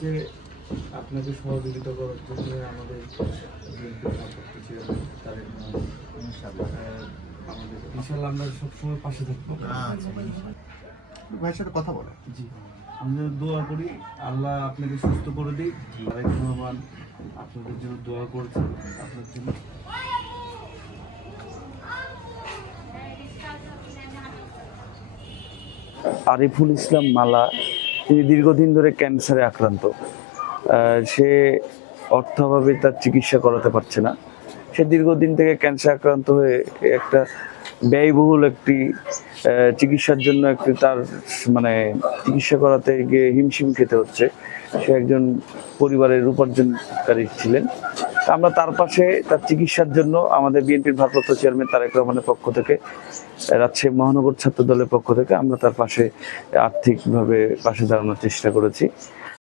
যে আপনাকে সহযোগিতা করার জন্য আমাদের তারেক আমাদের ইনশাল্লাহ আমরা সবসময় পাশে থাকবো। ভাইয়ের সাথে কথা বলে। জি, আমরা দোয়া করি আল্লাহ আপনাকে সুস্থ করে দিই। তারেক রহমান আপনাদের জন্য দোয়া করছেন, আপনার জন্য। আরিফুল ইসলাম মালা, তিনি দীর্ঘদিন ধরে ক্যান্সারে আক্রান্ত। সে অর্থাভাবে তার চিকিৎসা করাতে পারছে না। সে দীর্ঘদিন থেকে ক্যান্সার আক্রান্ত হয়ে একটা ব্যয়বহুল একটি চিকিৎসার জন্য তার মানে চিকিৎসা করাতে গিয়ে হিমশিম খেতে হচ্ছে। সে একজন পরিবারের উপার্জনকারী ছিলেন। আমরা তার পাশে তার চিকিৎসার জন্য আমাদের বিএনপির ভারপ্রাপ্ত চেয়ারম্যান তারেক রহমানের পক্ষ থেকে, রাজশাহী মহানগর ছাত্র দলের পক্ষ থেকে আমরা তার পাশে আর্থিকভাবে পাশে দাঁড়ানোর চেষ্টা করেছি।